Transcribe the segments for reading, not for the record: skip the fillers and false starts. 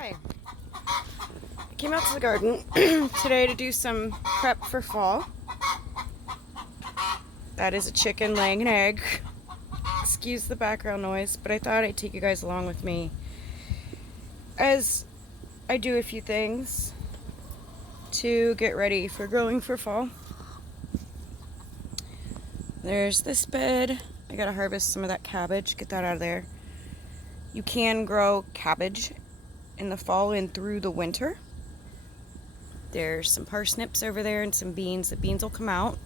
Hi. I came out to the garden today to do some prep for fall. That is a chicken laying an egg. Excuse the background noise, but I thought I'd take you guys along with me as I do a few things to get ready for growing for fall. There's this bed. I gotta harvest some of that cabbage, get that out of there. You can grow cabbage in the fall and through the winter. There's some parsnips over there and some beans. The beans will come out.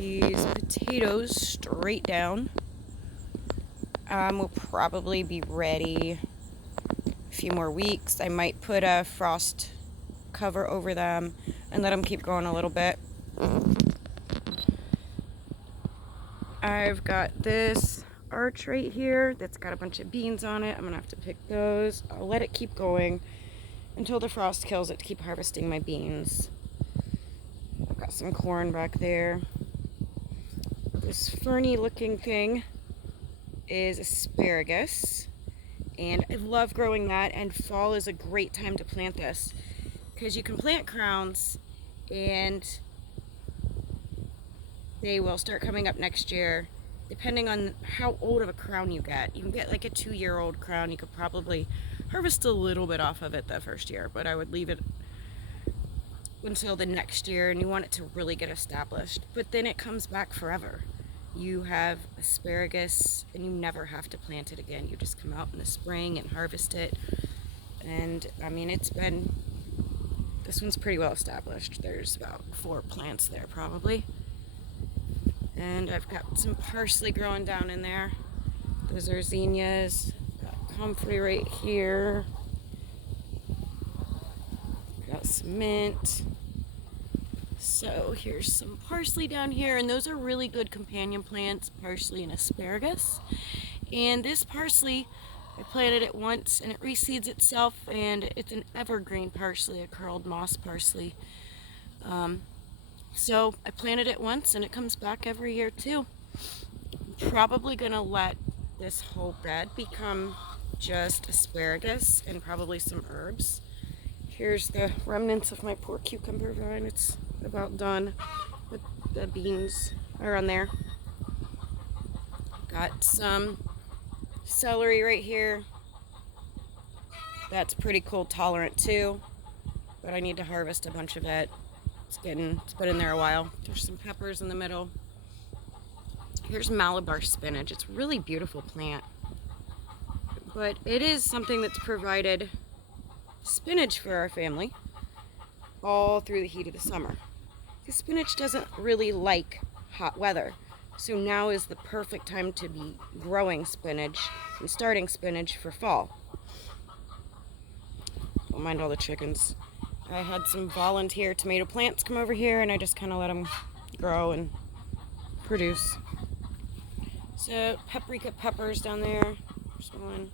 These potatoes straight down will probably be ready a few more weeks. I might put a frost cover over them and let them keep growing a little bit. I've got this arch right here that's got a bunch of beans on it. I'm gonna have to pick those. I'll let it keep going until the frost kills it to keep harvesting my beans. I've got some corn back there. This ferny looking thing is asparagus, and I love growing that, and fall is a great time to plant this because you can plant crowns and they will start coming up next year depending on how old of a crown you get. You can get like a 2-year-old crown. You could probably harvest a little bit off of it that first year, but I would leave it until the next year, and you want it to really get established. But then it comes back forever. You have asparagus and you never have to plant it again. You just come out in the spring and harvest it. And I mean, this one's pretty well established. There's about 4 plants there probably. And I've got some parsley growing down in there. Those are zinnias. Got comfrey right here. Got some mint. So here's some parsley down here, and those are really good companion plants, parsley and asparagus. And this parsley, I planted it once and it reseeds itself, and it's an evergreen parsley, a curled moss parsley. So I planted it once and it comes back every year too. I'm probably gonna let this whole bed become just asparagus and probably some herbs. Here's the remnants of my poor cucumber vine. It's about done, but the beans are on there. Got some celery right here. That's pretty cold tolerant too, but I need to harvest a bunch of it. It's been in there a while. There's some peppers in the middle. Here's Malabar spinach. It's a really beautiful plant, but it is something that's provided spinach for our family all through the heat of the summer. The spinach doesn't really like hot weather, so now is the perfect time to be growing spinach and starting spinach for fall. Don't mind all the chickens. I had some volunteer tomato plants come over here, and I just kind of let them grow and produce. So paprika peppers down there. There's one.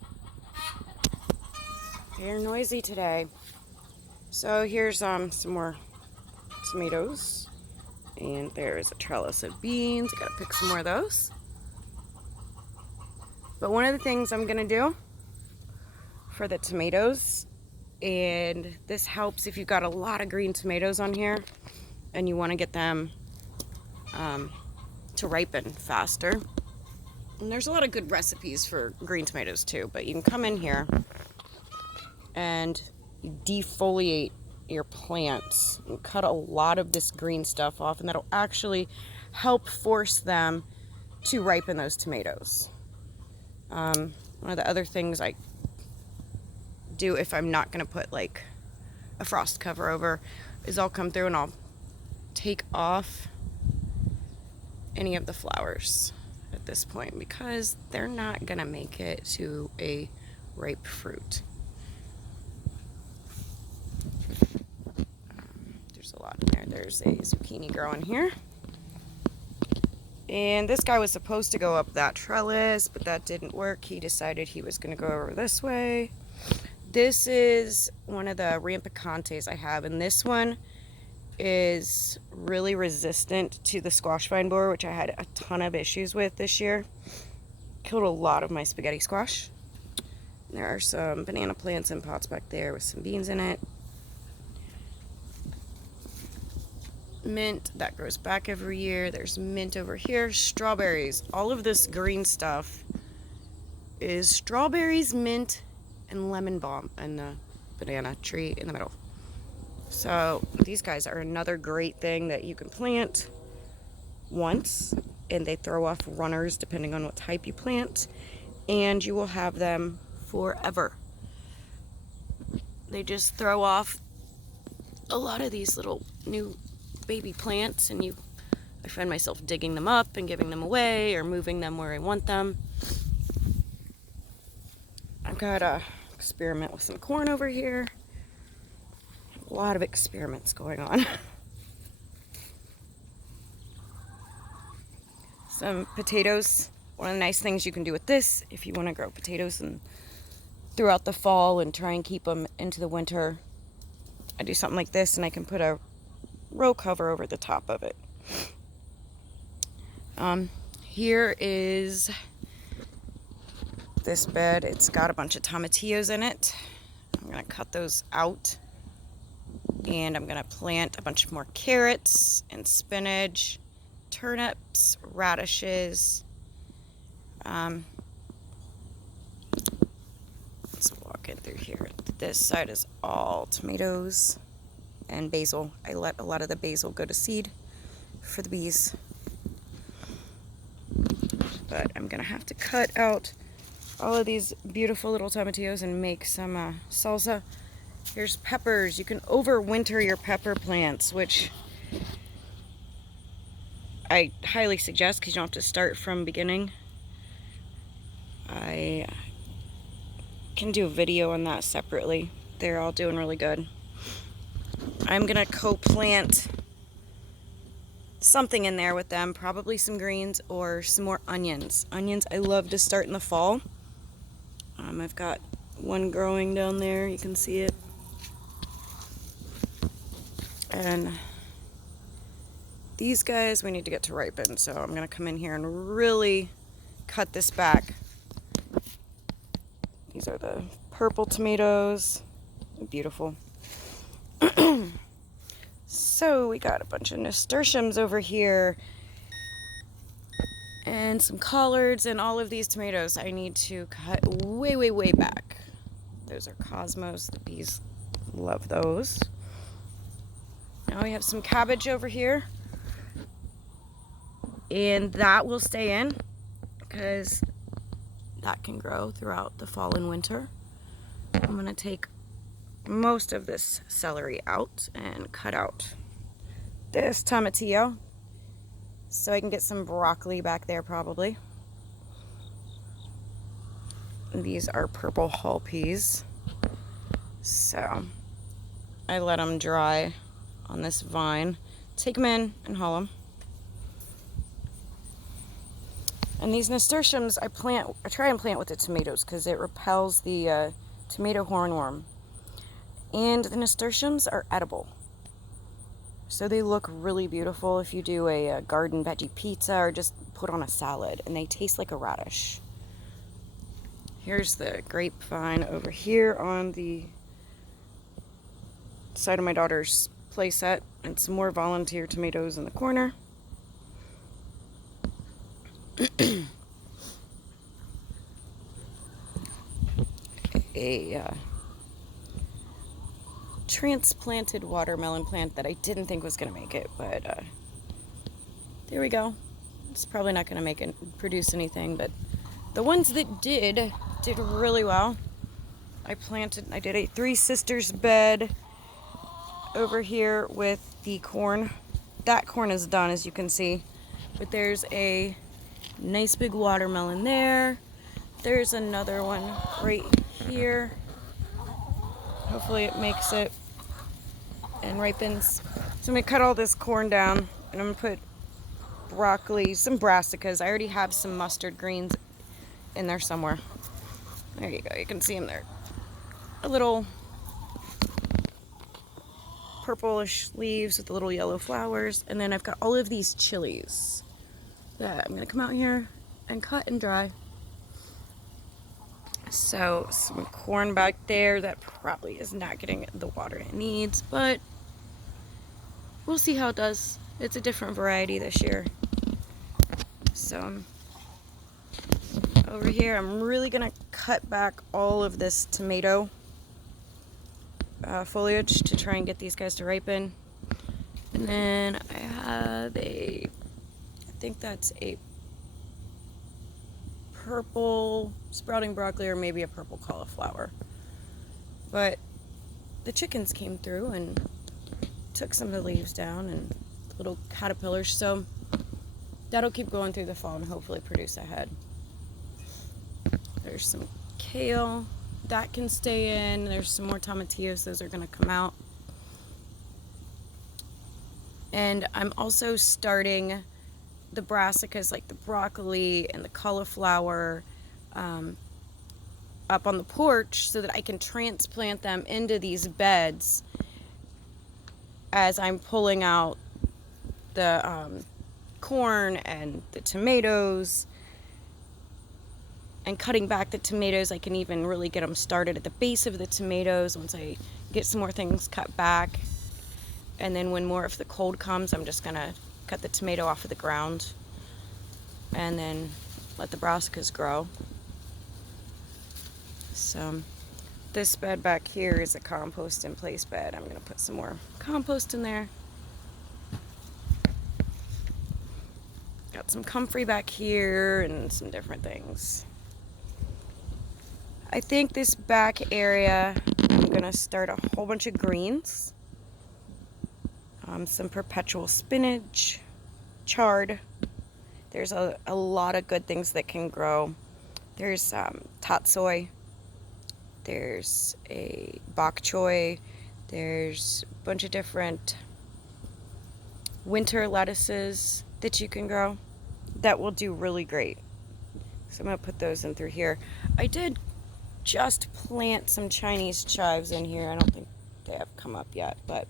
They're noisy today. So here's some more tomatoes, and there is a trellis of beans. I gotta pick some more of those. But one of the things I'm gonna do for the tomatoes, and this helps if you've got a lot of green tomatoes on here and you want to get them to ripen faster. And there's a lot of good recipes for green tomatoes too, but you can come in here and you defoliate your plants and cut a lot of this green stuff off, and that'll actually help force them to ripen those tomatoes. One of the other things I do if I'm not going to put like a frost cover over is I'll come through and I'll take off any of the flowers at this point because they're not going to make it to a ripe fruit. There's a lot in there. There's a zucchini growing here. And this guy was supposed to go up that trellis, but that didn't work. He decided he was going to go over this way. This is one of the rampicantes I have, and this one is really resistant to the squash vine borer, which I had a ton of issues with this year. Killed a lot of my spaghetti squash. There are some banana plants in pots back there with some beans in it. Mint that grows back every year. There's mint over here. Strawberries. All of this green stuff is strawberries, mint, and lemon balm, and the banana tree in the middle. So these guys are another great thing that you can plant once, and they throw off runners depending on what type you plant, and you will have them forever. They just throw off a lot of these little new baby plants, and I find myself digging them up and giving them away or moving them where I want them. I've got to experiment with some corn over here. A lot of experiments going on. Some potatoes. One of the nice things you can do with this, if you want to grow potatoes and throughout the fall and try and keep them into the winter, I do something like this, and I can put a row cover over the top of it. Here is this bed. It's got a bunch of tomatillos in it. I'm going to cut those out, and I'm going to plant a bunch more carrots and spinach, turnips, radishes. Let's walk in through here. This side is all tomatoes and basil. I let a lot of the basil go to seed for the bees. But I'm gonna have to cut out all of these beautiful little tomatillos and make some salsa. Here's peppers. You can overwinter your pepper plants, which I highly suggest because you don't have to start from beginning. I can do a video on that separately. They're all doing really good. I'm gonna co-plant something in there with them, probably some greens or some more onions. Onions I love to start in the fall. I've got one growing down there, you can see it. And these guys we need to get to ripen, so I'm gonna come in here and really cut this back. These are the purple tomatoes. Beautiful. So we got a bunch of nasturtiums over here and some collards, and all of these tomatoes I need to cut way, way, way back. Those are cosmos. The bees love those. Now we have some cabbage over here, and that will stay in because that can grow throughout the fall and winter. I'm going to take most of this celery out and cut out this tomatillo so I can get some broccoli back there probably. And these are purple hull peas, so I let them dry on this vine, take them in and hull them. And these nasturtiums I try and plant with the tomatoes because it repels the tomato hornworm. And the nasturtiums are edible, so they look really beautiful if you do a garden veggie pizza or just put on a salad, and they taste like a radish. Here's the grapevine over here on the side of my daughter's playset, and some more volunteer tomatoes in the corner. A transplanted watermelon plant that I didn't think was going to make it, but there we go. It's probably not going to produce anything, but the ones that did really well. I did a Three Sisters bed over here with the corn. That corn is done, as you can see, but there's a nice big watermelon there. There's another one right here. Hopefully it makes it and ripens. So I'm going to cut all this corn down, and I'm going to put broccoli, some brassicas. I already have some mustard greens in there somewhere. There you go. You can see them there. A little purplish leaves with the little yellow flowers. And then I've got all of these chilies that I'm going to come out here and cut and dry. So some corn back there that probably is not getting the water it needs, but we'll see how it does. It's a different variety this year. So over here, I'm really gonna cut back all of this tomato foliage to try and get these guys to ripen. And then I have I think that's a purple sprouting broccoli or maybe a purple cauliflower. But the chickens came through and took some of the leaves down and little caterpillars, so that'll keep going through the fall and hopefully produce a head. There's some kale that can stay in. There's some more tomatillos, those are going to come out. And I'm also starting the brassicas, like the broccoli and the cauliflower, up on the porch so that I can transplant them into these beds as I'm pulling out the corn and the tomatoes and cutting back the tomatoes. I can even really get them started at the base of the tomatoes once I get some more things cut back. And then when more of the cold comes, I'm just gonna cut the tomato off of the ground and then let the brassicas grow. So this bed back here is a compost in place bed. I'm gonna put some more compost in there. Got some comfrey back here and some different things. I think this back area, I'm gonna start a whole bunch of greens. Some perpetual spinach, chard. There's a lot of good things that can grow. There's tatsoi. There's a bok choy. There's a bunch of different winter lettuces that you can grow that will do really great. So I'm going to put those in through here. I did just plant some Chinese chives in here. I don't think they have come up yet, but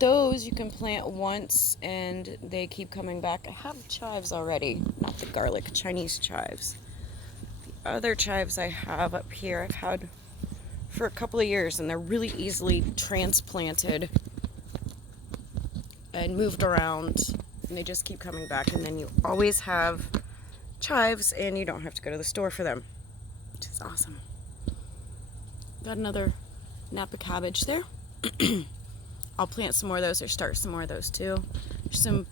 those you can plant once and they keep coming back. I have chives already, not the garlic, Chinese chives. The other chives I have up here I've had for a couple of years, and they're really easily transplanted and moved around, and they just keep coming back, and then you always have chives and you don't have to go to the store for them, which is awesome. Got another Napa cabbage there. I'll plant some more of those or start some more of those too. There's some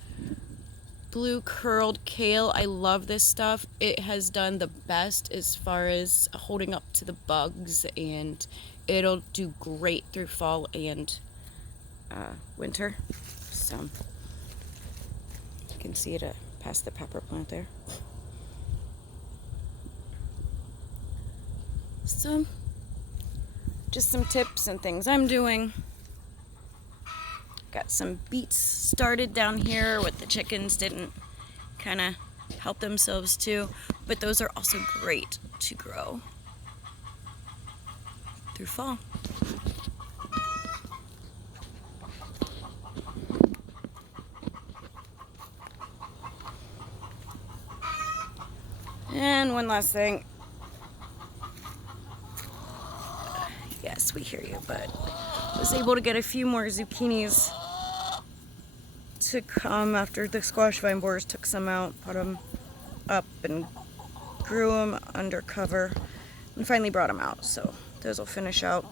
blue curled kale. I love this stuff. It has done the best as far as holding up to the bugs, and it'll do great through fall and winter. So you can see it past the pepper plant there. So just some tips and things I'm doing. Got some beets started down here. What the chickens didn't kind of help themselves to, but those are also great to grow through fall. And one last thing. Yes, we hear you, but I was able to get a few more zucchinis to come after the squash vine borers took some out, put them up and grew them under cover, and finally brought them out. So those will finish out.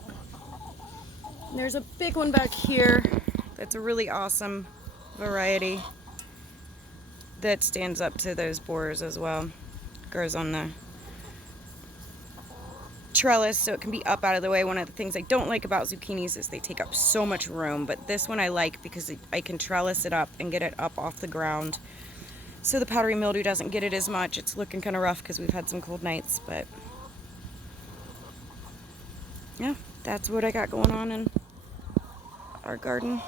And there's a big one back here that's a really awesome variety that stands up to those borers as well. Grows on the trellis, so it can be up out of the way. One of the things I don't like about zucchinis is they take up so much room, but this one I like because I can trellis it up and get it up off the ground so the powdery mildew doesn't get it as much. It's looking kind of rough because we've had some cold nights, but yeah, that's what I got going on in our garden.